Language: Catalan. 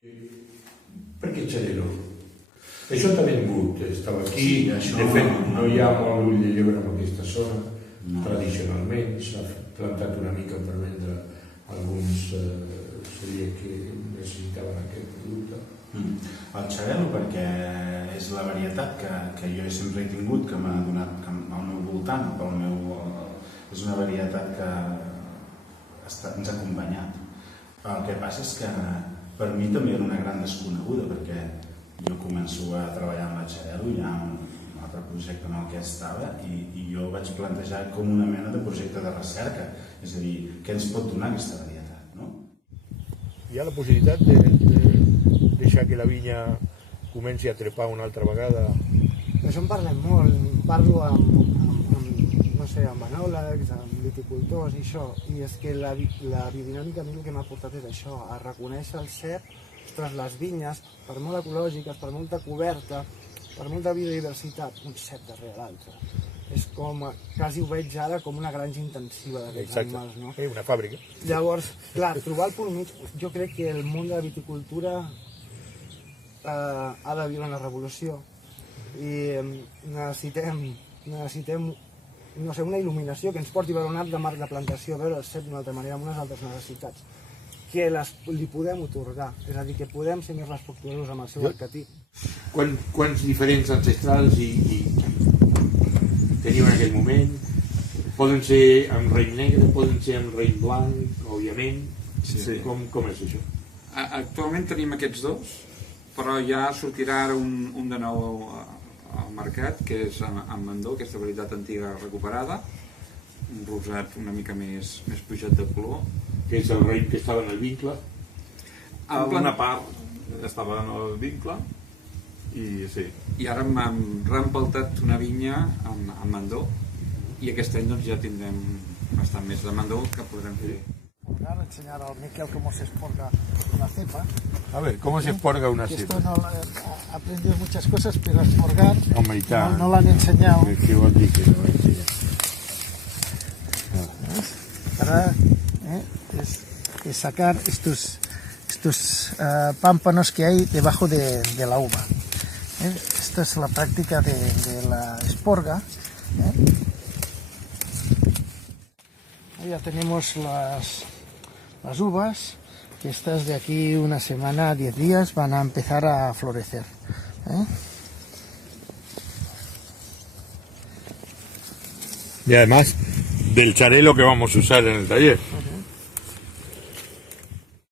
Perché Xarel·lo? Això t'ha vingut, estava aquí, de fet no hi ha molt ull de llebre en aquesta zona, tradicionalment s'ha plantat una mica per vendre alguns cellers que necessitaven aquest producte. El Xarel·lo perquè és la varietat que jo sempre he tingut, que m'ha donat al meu voltant, és una varietat que ens ha acompanyat. El que passa és que per mi també era una gran desconeguda, perquè jo començo a treballar amb la Xarel·lo, hi ha un altre projecte en el que estava, i jo vaig plantejar com una mena de projecte de recerca, és a dir, què ens pot donar aquesta varietat, no? Hi ha la possibilitat de deixar que la vinya comenci a trepar una altra vegada? D'això en parlem molt, parlo amb enòlegs, amb viticultors i això, i és que la biodinàmica a mi el que m'ha portat és això, a reconèixer el cep. Ostres, les vinyes, per molt ecològiques, per molta coberta, per molta biodiversitat, un cep darrere l'altre. És com, quasi ho veig ara com una granja intensiva d'aquests animals, no? Una fàbrica. Llavors, clar, trobar el punt mig, jo crec que el món de la viticultura ha de viure una revolució i necessitem no sé, una il·luminació que ens porti a veure un arc de marc de plantació, a veure el cep d'una altra manera, amb unes altres necessitats, que li podem otorgar, és a dir, que podem ser més respectuosos amb el seu arquetip. Quants diferents ancestrals teniu en aquell moment? Poden ser amb raïm negre, poden ser amb raïm blanc, òbviament. Com és això? Actualment tenim aquests dos, però ja sortirà ara un de nou al mercat, que és amb Mandó, aquesta varietat antiga recuperada, un rosat una mica més pujat de color. Que és el raïm que estava en el vincle? Una part estava en el vincle, i sí. I ara hem reempaltat una vinya amb Mandó, i aquest any doncs ja tindrem bastant més de Mandó que podrem fer. Ahora enseñar al Miquel cómo se esporga una cepa. A ver, ¿cómo se esporga una cepa? Esto no ha aprendido muchas cosas, pero esporgar no lo han enseñado. ¿Qué vos dices que no lo han enseñado? Ahora es sacar estos pámpanos que hay debajo de la uva. Esta es la práctica de la esporga. Ya tenemos las uvas, que estas de aquí una semana, 10 días, van a empezar a florecer. Y además del Xarel·lo que vamos a usar en el taller.